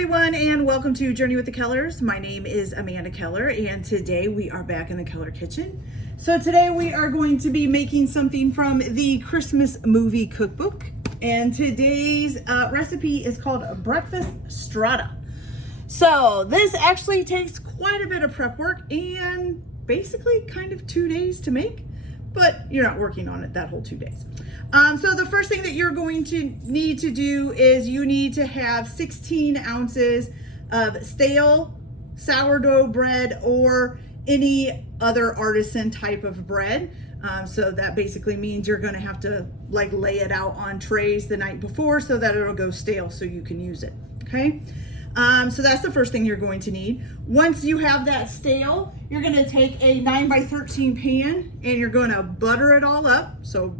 everyone, and welcome to Journey with the Kellers. My name is Amanda Keller, and today we are back in the Keller kitchen. So today we are going to be making something from the Christmas movie cookbook, and today's recipe is called Breakfast Strata. So this actually takes quite a bit of prep work and basically kind of 2 days to make, but you're not working on it that whole 2 days. So the first thing that you're going to need to do is you need to have 16 ounces of stale sourdough bread or any other artisan type of bread. So that basically means you're going to have to like lay it out on trays the night before so that it'll go stale so you can use it. Okay. So that's the first thing you're going to need. Once you have that stale, you're going to take a 9x13 pan and you're going to butter it all up. So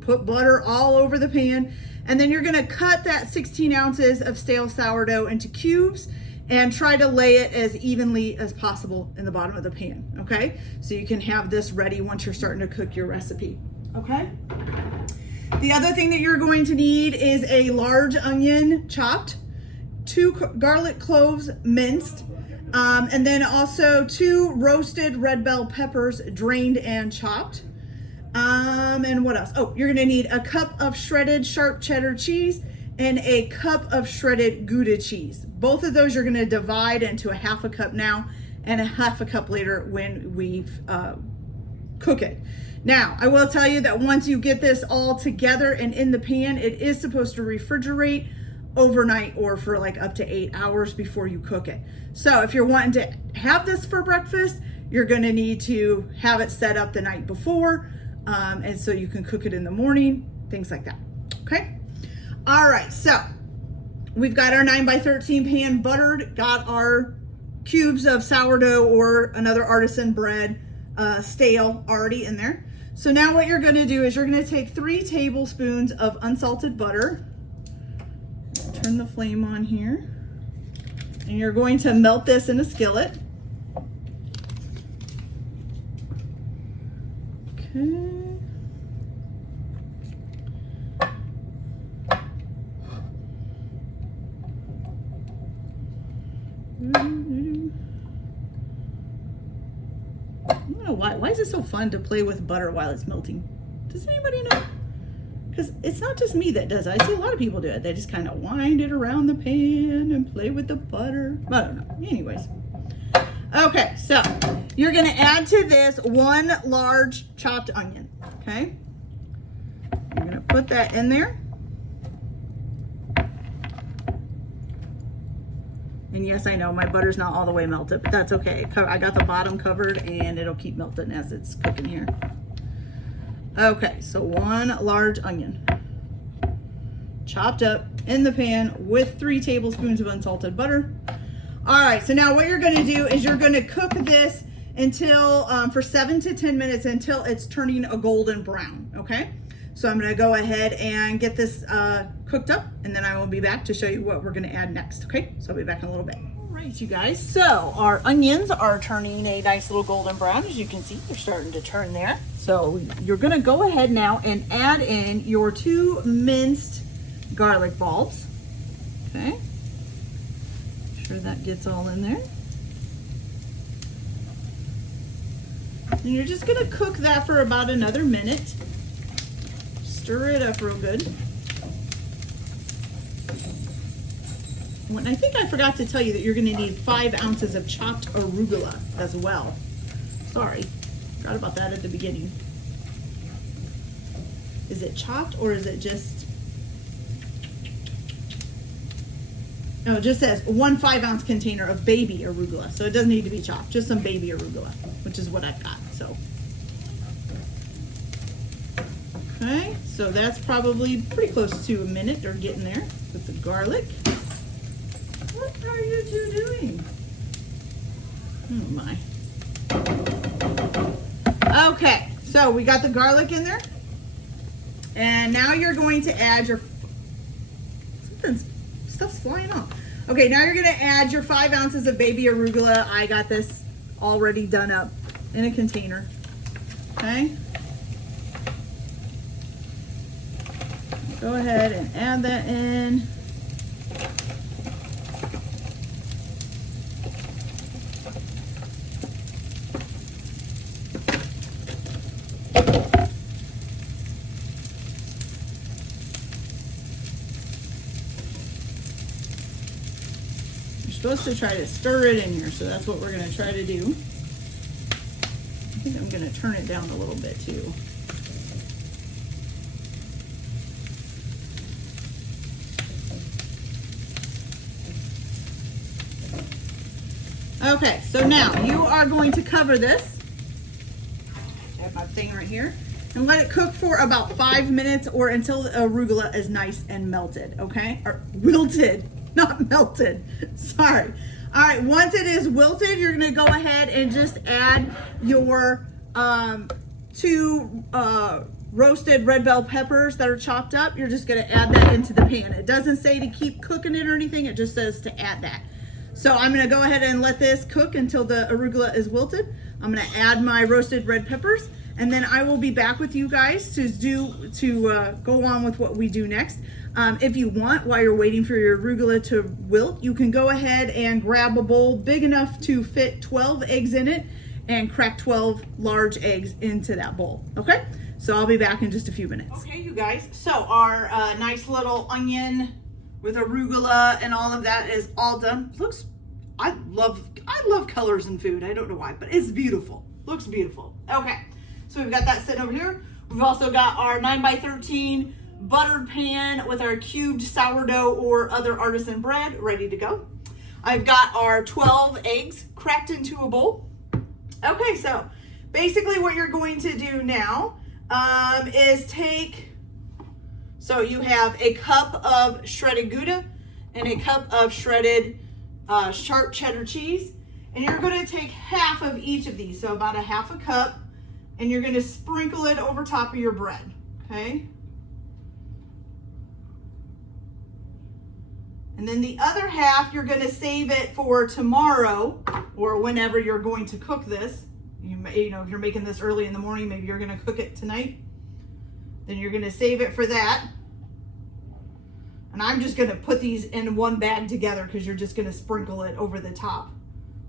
put butter all over the pan, and then you're going to cut that 16 ounces of stale sourdough into cubes and try to lay it as evenly as possible in the bottom of the pan. Okay, so you can have this ready once you're starting to cook your recipe. Okay, the other thing that you're going to need is a large onion chopped, 2 garlic cloves minced, and then also 2 roasted red bell peppers drained and chopped. And what else? Oh, you're gonna need a cup of shredded sharp cheddar cheese and a cup of shredded Gouda cheese. Both of those you're gonna divide into a half a cup now and a half a cup later when we cook it. Now, I will tell you that once you get this all together and in the pan, it is supposed to refrigerate overnight or for like up to 8 hours before you cook it. So if you're wanting to have this for breakfast, you're gonna need to have it set up the night before. And so you can cook it in the morning, things like that. Okay. All right. So we've got our 9x13 pan buttered, got our cubes of sourdough or another artisan bread, stale already in there. So now what you're going to do is you're going to take 3 tablespoons of unsalted butter, turn the flame on here, and you're going to melt this in a skillet. Okay. I don't know why is it so fun to play with butter while it's melting? Does anybody know? Because it's not just me that does it. I see a lot of people do it. They just kind of wind it around the pan and play with the butter. I don't know. Anyways. Okay, so you're going to add to this 1 large chopped onion. Okay. You're going to put that in there. And yes, I know my butter's not all the way melted, but that's okay. I got the bottom covered and it'll keep melting as it's cooking here. Okay, so 1 large onion chopped up in the pan with 3 tablespoons of unsalted butter. All right, so now what you're gonna do is you're gonna cook this until, for 7 to 10 minutes until it's turning a golden brown, okay? So I'm gonna go ahead and get this cooked up, and then I will be back to show you what we're gonna add next, okay? So I'll be back in a little bit. All right, you guys, so our onions are turning a nice little golden brown. As you can see, they're starting to turn there. So you're gonna go ahead now and add in your 2 minced garlic bulbs, okay? Make sure that gets all in there. And you're just gonna cook that for about another minute. Stir it up real good. And I think I forgot to tell you that you're going to need 5 ounces of chopped arugula as well. Sorry, forgot about that at the beginning. Is it chopped or is it just? No, it just says 1 5-ounce container of baby arugula. So it doesn't need to be chopped, just some baby arugula, which is what I've got. So. Okay, so that's probably pretty close to a minute or getting there with the garlic. What are you 2 doing? Oh my. Okay, so we got the garlic in there. And now you're going to add your, stuff's flying off. Okay, now you're gonna add your 5 ounces of baby arugula. I got this already done up in a container, okay? Go ahead and add that in. supposed to try to stir it in here, so that's what we're gonna try to do. I think I'm gonna turn it down a little bit too. Okay, so now you are going to cover this. I have my thing right here. And let it cook for about 5 minutes or until the arugula is nice and melted, okay? Or wilted, not melted. Sorry. All right, once it is wilted, you're gonna go ahead and just add your 2 roasted red bell peppers that are chopped up. You're just gonna add that into the pan. It doesn't say to keep cooking it or anything, it just says to add that. So I'm gonna go ahead and let this cook until the arugula is wilted. I'm gonna add my roasted red peppers, and then I will be back with you guys to go on with what we do next. If you want, while you're waiting for your arugula to wilt, you can go ahead and grab a bowl big enough to fit 12 eggs in it and crack 12 large eggs into that bowl, okay? So I'll be back in just a few minutes. Okay, you guys, so our nice little onion with arugula and all of that is all done. Looks, I love colors in food. I don't know why, but it's beautiful. Looks beautiful. Okay, so we've got that sitting over here. We've also got our 9x13 buttered pan with our cubed sourdough or other artisan bread ready to go. I've got our 12 eggs cracked into a bowl. Okay, so basically what you're going to do now is take, so you have a cup of shredded Gouda and a cup of shredded sharp cheddar cheese, and you're going to take half of each of these, so about a half a cup, and you're going to sprinkle it over top of your bread, okay? And then the other half, you're going to save it for tomorrow or whenever you're going to cook this. You know, if you're making this early in the morning, maybe you're going to cook it tonight. Then you're going to save it for that. And I'm just going to put these in one bag together because you're just going to sprinkle it over the top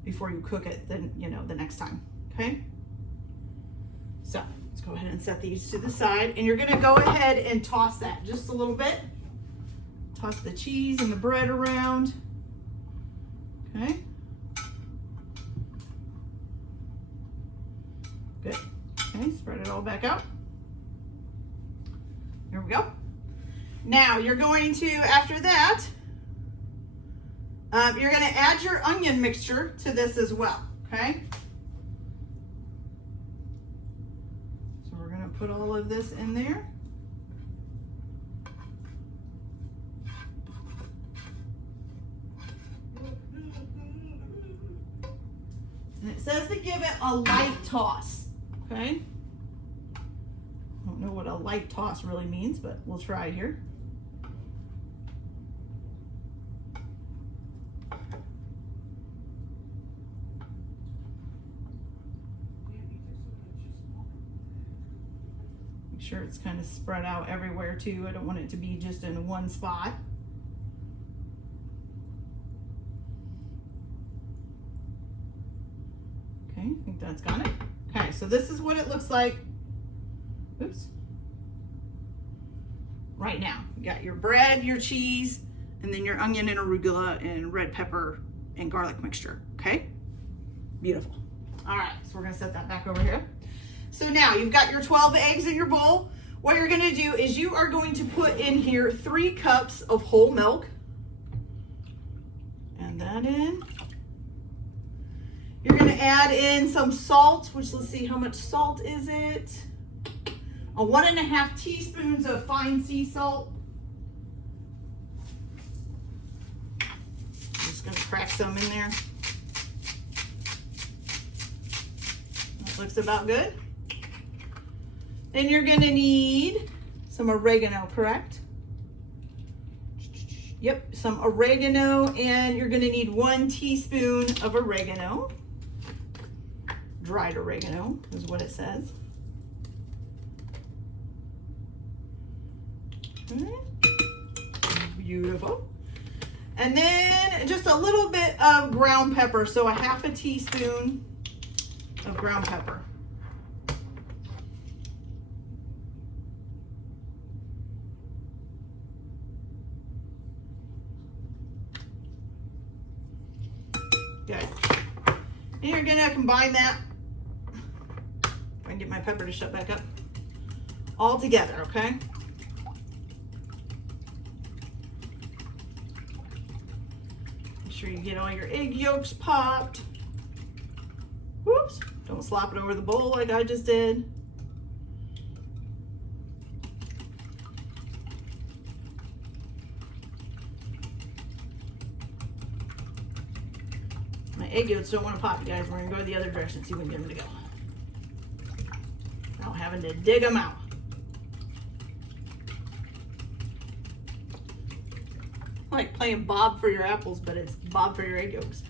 before you cook it, then, you know, the next time, okay? So let's go ahead and set these to the side, and you're going to go ahead and toss that just a little bit. Toss the cheese and the bread around, okay? Good, okay, spread it all back out. There we go. Now you're going to, after that, you're going to add your onion mixture to this as well, okay? So we're going to put all of this in there. And it says to give it a light toss, okay? I don't know what a light toss really means, but we'll try here. Make sure it's kind of spread out everywhere too. I don't want it to be just in one spot. Okay, I think that's got it. Okay, so this is what it looks like. Oops. Right now, you got your bread, your cheese, and then your onion and arugula and red pepper and garlic mixture, okay? Beautiful. All right, so we're gonna set that back over here. So now you've got your 12 eggs in your bowl. What you're gonna do is you are going to put in here 3 cups of whole milk. Add that in. You're gonna add in some salt, which let's see, how much salt is it? 1.5 teaspoons of fine sea salt. I'm just gonna crack some in there. That looks about good. Then you're gonna need some oregano, correct? Yep, some oregano, and you're gonna need 1 teaspoon of oregano. Dried oregano is what it says. Okay. Beautiful. And then just a little bit of ground pepper, so a 1/2 teaspoon of ground pepper. Good. And you're gonna combine that. If I can get my pepper to shut back up. All together, okay? Make sure you get all your egg yolks popped. Whoops, don't slop it over the bowl like I just did. My egg yolks don't want to pop, you guys. We're gonna go the other direction, see if we can get them to go. Without having to dig them out. Like playing Bob for your apples, but it's Bob for your egg yolks.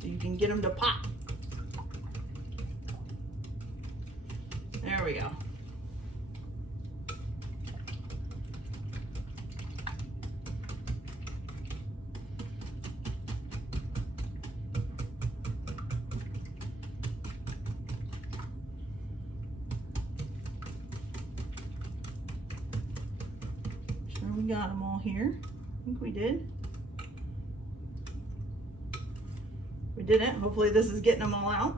So you can get them to pop. There we go. Sure we got them all here. I think we did. We didn't. Hopefully this is getting them all out.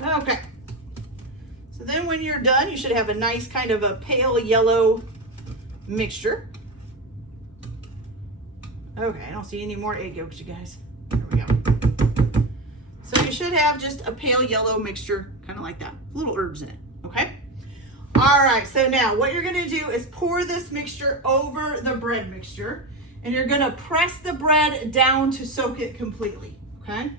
Okay. So then when you're done, you should have a nice kind of a pale yellow mixture. Okay, I don't see any more egg yolks, you guys. There we go. So you should have just a pale yellow mixture, kind of like that. Little herbs in it, okay? All right, so now what you're gonna do is pour this mixture over the bread mixture, and you're gonna press the bread down to soak it completely, okay?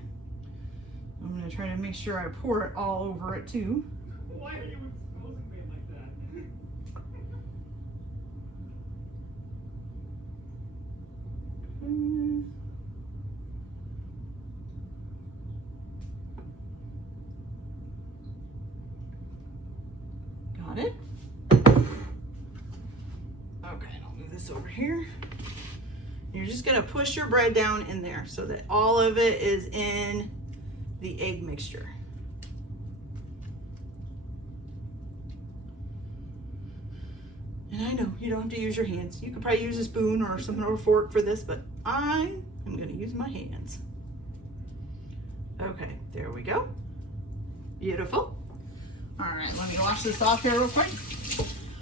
I'm gonna try to make sure I pour it all over it too. Why are you exposing me like that? Got it? Okay, I'll move this over here. You're just gonna push your bread down in there so that all of it is in the egg mixture. And I know you don't have to use your hands. You could probably use a spoon or something or a fork for this, but I am gonna use my hands. Okay, there we go. Beautiful. All right, let me wash this off here real quick.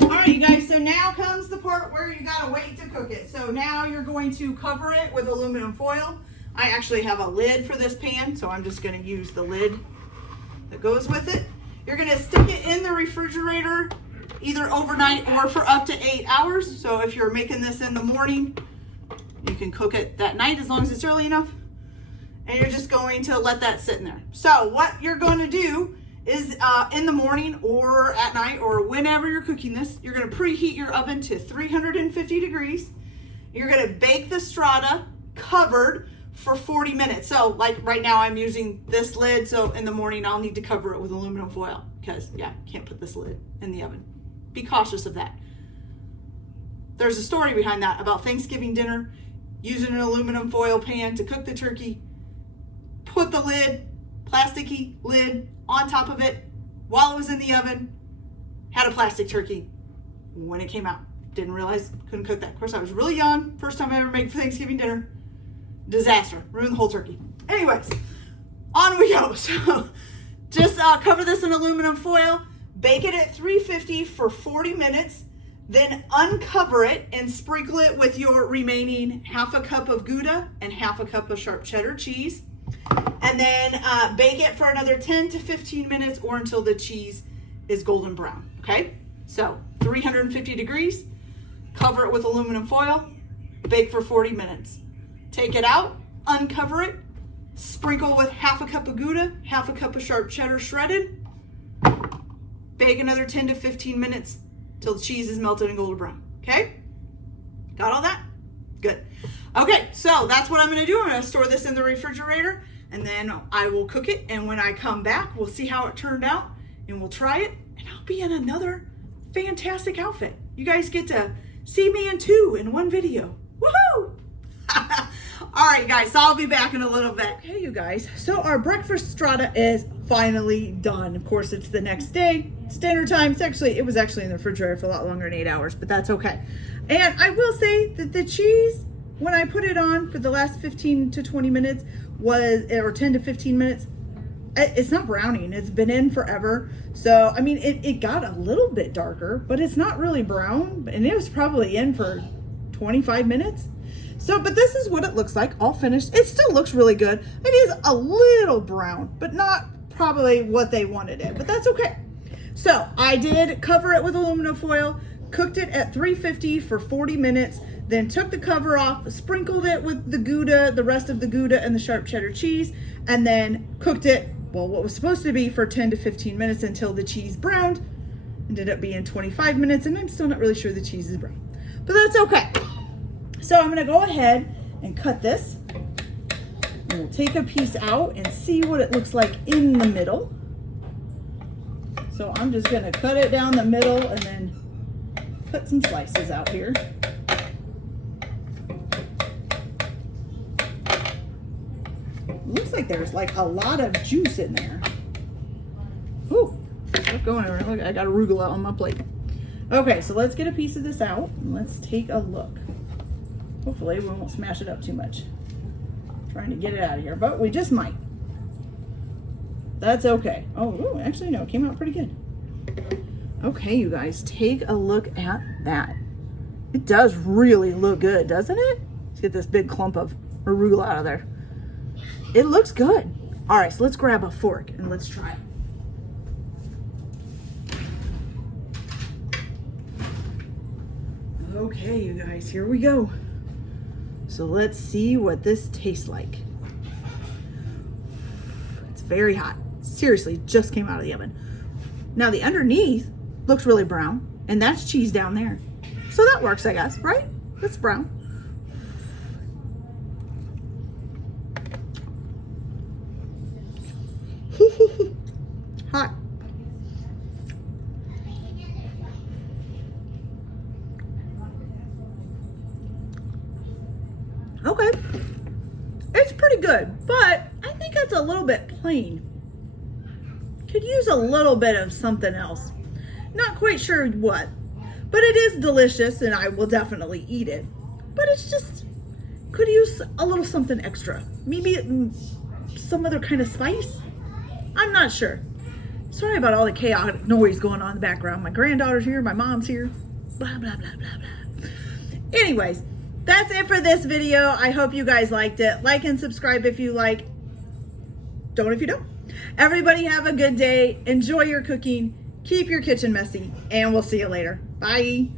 All right, you guys, so now comes the part where you gotta wait to cook it. So now you're going to cover it with aluminum foil. I actually have a lid for this pan, so I'm just gonna use the lid that goes with it. You're gonna stick it in the refrigerator either overnight or for up to 8 hours. So if you're making this in the morning, you can cook it that night as long as it's early enough. And you're just going to let that sit in there. So what you're going to do is in the morning or at night or whenever you're cooking this, you're gonna preheat your oven to 350 degrees. You're gonna bake the strata covered for 40 minutes. So like right now I'm using this lid, so in the morning I'll need to cover it with aluminum foil because yeah, can't put this lid in the oven. Be cautious of that. There's a story behind that about Thanksgiving dinner, using an aluminum foil pan to cook the turkey, put the lid, plasticky lid on top of it while it was in the oven, had a plastic turkey when it came out. Didn't realize, couldn't cook that. Of course, I was really young. First time I ever made Thanksgiving dinner. Disaster, ruined the whole turkey. Anyways, on we go. So just cover this in aluminum foil, bake it at 350 for 40 minutes, then uncover it and sprinkle it with your remaining half a cup of Gouda and half a cup of sharp cheddar cheese. And then bake it for another 10 to 15 minutes or until the cheese is golden brown, okay? So 350 degrees, cover it with aluminum foil, bake for 40 minutes. Take it out, uncover it, sprinkle with half a cup of Gouda, half a cup of sharp cheddar shredded, bake another 10 to 15 minutes till the cheese is melted and golden brown, okay? Got all that? Good. Okay, so that's what I'm gonna do. I'm gonna store this in the refrigerator and then I will cook it. And when I come back, we'll see how it turned out and we'll try it and I'll be in another fantastic outfit. You guys get to see me in two in one video. Woohoo! All right, guys, so I'll be back in a little bit. Hey, you guys, so our breakfast strata is finally done. Of course, it's the next day. It's dinner time. It was actually in the refrigerator for a lot longer than 8 hours, but that's okay. And I will say that the cheese, when I put it on for the last 15 to 20 minutes or 10 to 15 minutes, it's not browning. It's been in forever. So, I mean, it got a little bit darker, but it's not really brown. And it was probably in for 25 minutes. So, but this is what it looks like, all finished. It still looks really good. It is a little brown, but not probably what they wanted it, but that's okay. So I did cover it with aluminum foil, cooked it at 350 for 40 minutes, then took the cover off, sprinkled it with the Gouda, the rest of the Gouda and the sharp cheddar cheese, and then cooked it, well, what was supposed to be for 10 to 15 minutes until the cheese browned. Ended up being 25 minutes, and I'm still not really sure the cheese is brown, but that's okay. So I'm gonna go ahead and cut this. And we'll take a piece out and see what it looks like in the middle. So I'm just gonna cut it down the middle and then cut some slices out here. Looks like there's like a lot of juice in there. Ooh, stuff going around. Look, I got arugula on my plate. Okay, so let's get a piece of this out and let's take a look. Hopefully we won't smash it up too much. Trying to get it out of here, but we just might. That's okay. Oh, ooh, actually no, it came out pretty good. Okay, you guys, take a look at that. It does really look good, doesn't it? Let's get this big clump of arugula out of there. It looks good. All right, so let's grab a fork and let's try it. Okay, you guys, here we go. So let's see what this tastes like. It's very hot. Seriously, just came out of the oven. Now the underneath looks really brown, and that's cheese down there. So that works, I guess, right? It's brown. Hot. Okay, it's pretty good, but I think it's a little bit plain. Could use a little bit of something else. Not quite sure what, but it is delicious and I will definitely eat it. But it's just, could use a little something extra. Maybe some other kind of spice? I'm not sure. Sorry about all the chaotic noise going on in the background. My granddaughter's here, my mom's here, blah, blah, blah, blah, blah. Anyways, that's it for this video. I hope you guys liked it. Like and subscribe if you like. Don't if you don't. Everybody have a good day. Enjoy your cooking. Keep your kitchen messy. And we'll see you later. Bye.